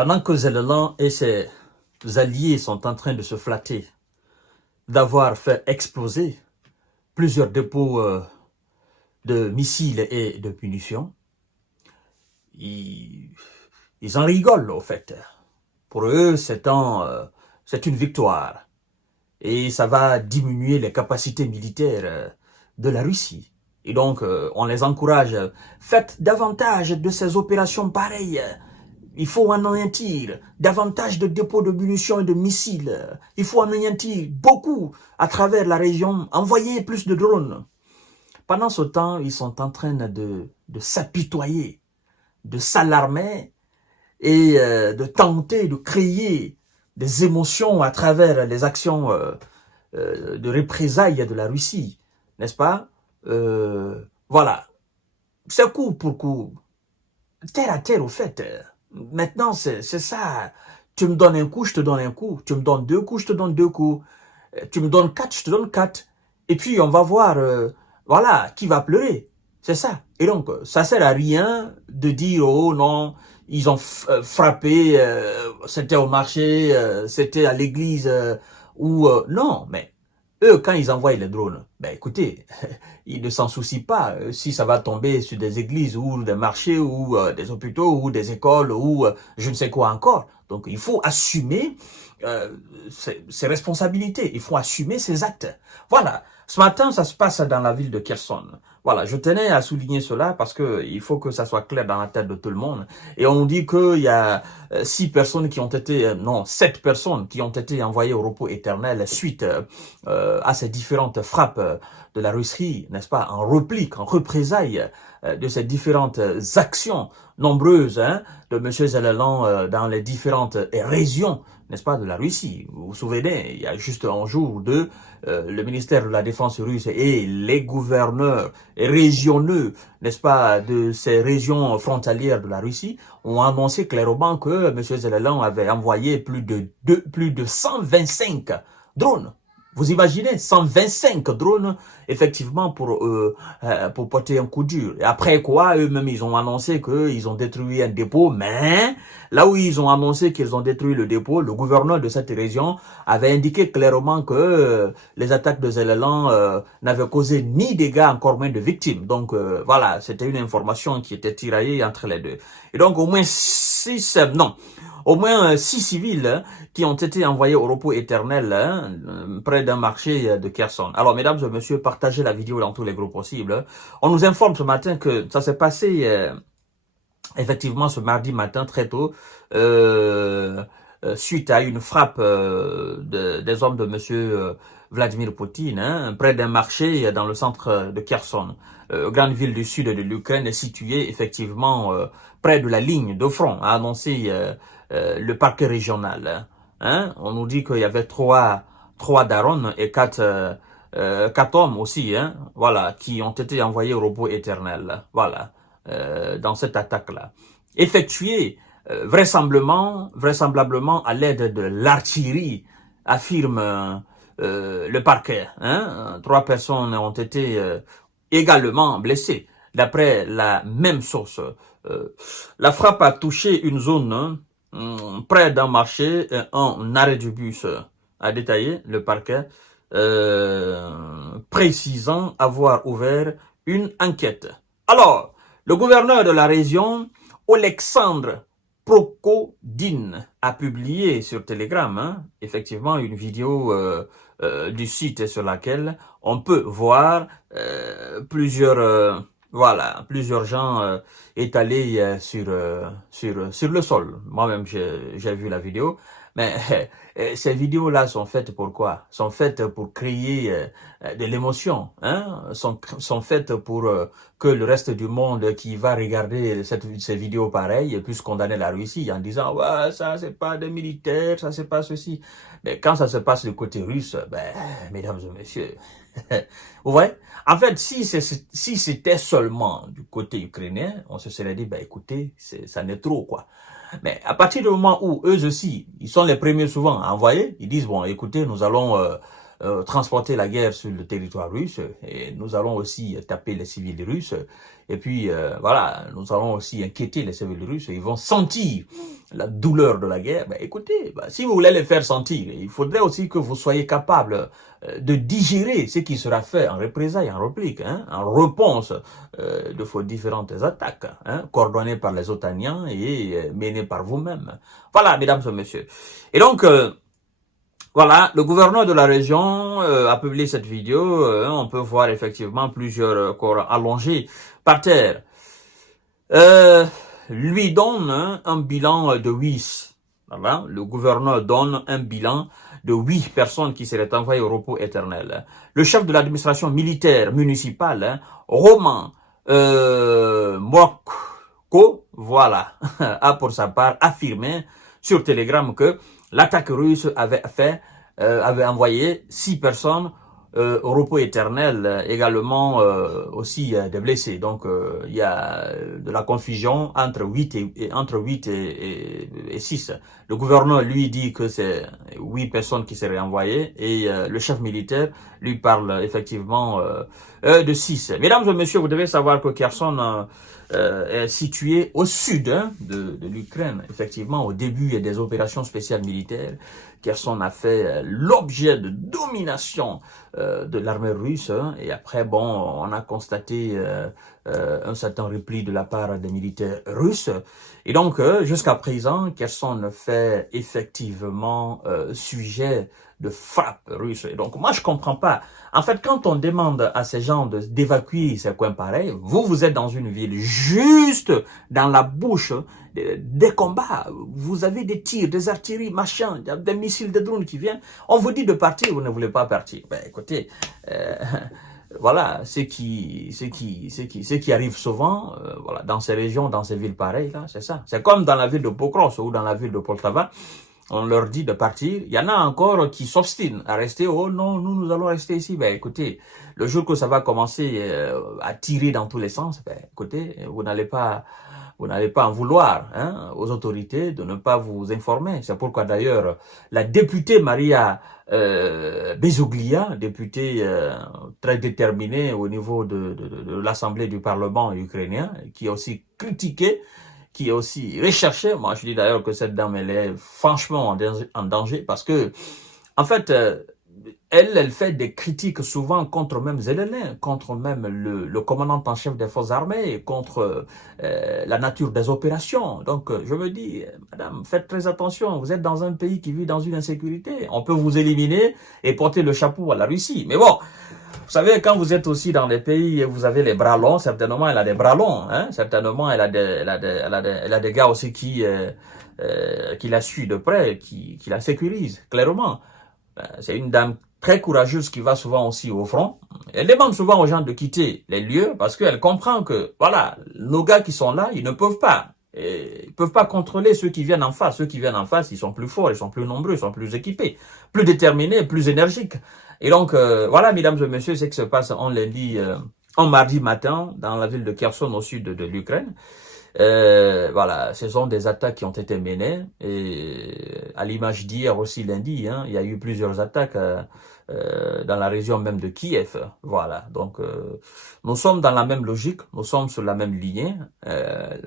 Pendant que Zelensky et ses alliés sont en train de se flatter d'avoir fait exploser plusieurs dépôts de missiles et de munitions, ils en rigolent au fait. Pour eux, c'est une victoire. Et ça va diminuer les capacités militaires de la Russie. Et donc, on les encourage. Faites davantage de ces opérations pareilles. Il faut anéantir davantage de dépôts de munitions et de missiles. Il faut anéantir beaucoup à travers la région. Envoyer plus de drones. Pendant ce temps, ils sont en train de s'apitoyer, de s'alarmer et de tenter de créer des émotions à travers les actions de représailles de la Russie, n'est-ce pas? Voilà, c'est coup pour coup, terre à terre au fait. Maintenant, c'est ça. Tu me donnes un coup, je te donne un coup. Tu me donnes 2 coups, je te donne 2 coups. Tu me donnes 4, je te donne 4. Et puis, on va voir, voilà, qui va pleurer. C'est ça. Et donc, ça sert à rien de dire, oh non, ils ont frappé, c'était au marché, c'était à l'église, ou non, mais eux, quand ils envoient les drones, ben écoutez, ils ne s'en soucient pas si ça va tomber sur des églises ou des marchés ou des hôpitaux ou des écoles ou je ne sais quoi encore. Donc, il faut assumer ses responsabilités. Il faut assumer ses actes. Voilà. Ce matin, ça se passe dans la ville de Kherson. Voilà, je tenais à souligner cela parce que il faut que ça soit clair dans la tête de tout le monde. Et on nous dit qu'il y a 6 personnes qui ont été, non, 7 personnes qui ont été envoyées au repos éternel suite à ces différentes frappes de la Russie, n'est-ce pas, en réplique, en représailles de ces différentes actions nombreuses de M. Zelensky dans les différentes régions, n'est-ce pas, de la Russie. Vous vous souvenez, il y a juste un jour ou deux, le ministère de la Défense russe et les gouverneurs régionaux, n'est-ce pas, de ces régions frontalières de la Russie ont annoncé clairement que M. Zelensky avait envoyé plus de 125 drones. Vous imaginez 125 drones, effectivement, pour porter un coup dur. Et après quoi, eux-mêmes, ils ont annoncé qu'ils ont détruit un dépôt, mais là où ils ont annoncé qu'ils ont détruit le dépôt, le gouverneur de cette région avait indiqué clairement que les attaques de Zelensky n'avaient causé ni dégâts, encore moins de victimes. Donc voilà, c'était une information qui était tiraillée entre les deux. Et donc au moins 6 civils qui ont été envoyés au repos éternel près d'un marché de Kherson. Alors, mesdames et messieurs, partagez la vidéo dans tous les groupes possibles. On nous informe ce matin que ça s'est passé effectivement ce mardi matin très tôt, suite à une frappe des hommes de monsieur Vladimir Poutine, près d'un marché dans le centre de Kherson, grande ville du sud de l'Ukraine, située effectivement près de la ligne de front, a annoncé le parquet régional. On nous dit qu'il y avait trois darons et quatre hommes aussi, voilà, qui ont été envoyés au repos éternel, voilà, dans cette attaque-là. Effectuée vraisemblablement à l'aide de l'artillerie, affirme le parquet. 3 personnes ont été également blessées, d'après la même source. La frappe a touché une zone près d'un marché, un arrêt du bus, a détaillé le parquet, précisant avoir ouvert une enquête. Alors, le gouverneur de la région, Alexandre Prokodine, a publié sur Telegram, effectivement, une vidéo du site sur laquelle on peut voir plusieurs gens étalés sur le sol. Moi-même, j'ai vu la vidéo. Mais ces vidéos-là sont faites pour quoi? Sont faites pour créer de l'émotion, sont faites pour que le reste du monde qui va regarder ces vidéos pareilles puisse condamner la Russie en disant ouais, ça c'est pas des militaires, ça c'est pas ceci. Mais quand ça se passe du côté russe, ben mesdames et messieurs, vous voyez? En fait, si c'était seulement du côté ukrainien, on se serait dit ben écoutez, ça n'est trop quoi. Mais à partir du moment où eux aussi, ils sont les premiers souvent à envoyer, ils disent bon écoutez, nous allons transporter la guerre sur le territoire russe, et nous allons aussi taper les civils russes, et puis voilà, nous allons aussi inquiéter les civils russes, ils vont sentir la douleur de la guerre. Ben, écoutez, si vous voulez les faire sentir, il faudrait aussi que vous soyez capable de digérer ce qui sera fait en représailles, en réplique, hein, en réponse de vos différentes attaques, hein, coordonnées par les Otaniens et menées par vous-même. Voilà, mesdames et messieurs. Et donc, voilà, le gouverneur de la région a publié cette vidéo. On peut voir effectivement plusieurs corps allongés par terre. Lui donne un bilan de 8. Voilà, le gouverneur donne un bilan de 8 personnes qui seraient envoyées au repos éternel. Le chef de l'administration militaire municipale, Roman Mokko, voilà, a pour sa part affirmé sur Telegram que l'attaque russe avait envoyé 6 personnes au repos éternel, également aussi des blessés. Donc il y a de la confusion entre 8 et 6. Le gouverneur lui dit que c'est 8 personnes qui seraient envoyées et le chef militaire lui parle effectivement de 6. Mesdames et messieurs, vous devez savoir que Kherson est situé au sud de l'Ukraine. Effectivement, au début des opérations spéciales militaires, Kherson a fait l'objet de domination de l'armée russe. Et après, bon, on a constaté un certain repli de la part des militaires russes. Et donc, jusqu'à présent, Kherson fait effectivement sujet de frappe russe. Et donc, moi, je comprends pas. En fait, quand on demande à ces gens d'évacuer ces coins pareils, vous êtes dans une ville juste dans la bouche des combats. Vous avez des tirs, des artilleries, machin, des missiles, des drones qui viennent. On vous dit de partir, vous ne voulez pas partir. Ben, écoutez, voilà, ce qui arrive souvent, voilà, dans ces régions, dans ces villes pareilles, là, c'est ça. C'est comme dans la ville de Pokros ou dans la ville de Poltava. On leur dit de partir. Il y en a encore qui s'obstinent à rester. Oh non, nous allons rester ici. Ben écoutez, le jour que ça va commencer à tirer dans tous les sens, ben écoutez, vous n'allez pas en vouloir hein, aux autorités de ne pas vous informer. C'est pourquoi d'ailleurs la députée Maria Bezuglia, députée très déterminée au niveau de l'Assemblée du Parlement ukrainien, qui a aussi critiqué, qui est aussi recherchée. Moi, je dis d'ailleurs que cette dame, elle est franchement en danger parce que, en fait, elle fait des critiques souvent contre même Zelensky, contre même le commandant en chef des forces armées, contre la nature des opérations. Donc, je me dis, madame, faites très attention. Vous êtes dans un pays qui vit dans une insécurité. On peut vous éliminer et porter le chapeau à la Russie. Mais bon, vous savez, quand vous êtes aussi dans les pays et vous avez les bras longs, certainement elle a des bras longs, hein, certainement elle a des gars aussi qui la suivent de près, qui la sécurisent, clairement. C'est une dame très courageuse qui va souvent aussi au front. Elle demande souvent aux gens de quitter les lieux parce qu'elle comprend que, voilà, nos gars qui sont là, ils ne peuvent pas. Et ils peuvent pas contrôler ceux qui viennent en face. Ceux qui viennent en face, ils sont plus forts, ils sont plus nombreux, ils sont plus équipés, plus déterminés, plus énergiques. Et donc, voilà, mesdames et messieurs, c'est ce qui se passe en lundi, en mardi matin, dans la ville de Kherson, au sud de l'Ukraine. Voilà, ce sont des attaques qui ont été menées. Et à l'image d'hier aussi lundi, hein, il y a eu plusieurs attaques dans la région même de Kiev. Voilà, donc nous sommes dans la même logique, nous sommes sur la même lignée.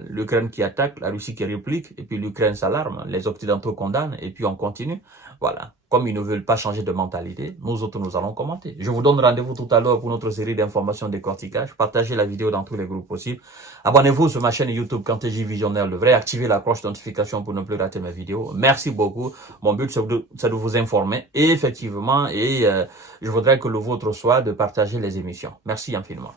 L'Ukraine qui attaque, la Russie qui réplique, et puis l'Ukraine s'alarme, les Occidentaux condamnent, et puis on continue. Voilà, comme ils ne veulent pas changer de mentalité, nous autres nous allons commenter. Je vous donne rendez-vous tout à l'heure pour notre série d'informations décortiquage. Partagez la vidéo dans tous les groupes possibles. Abonnez-vous sur ma chaîne YouTube Kanteji Visionnaire le vrai. Activez la cloche de notification pour ne plus rater mes vidéos. Merci beaucoup. Mon but c'est de vous informer et effectivement, je voudrais que le vôtre soit de partager les émissions. Merci infiniment.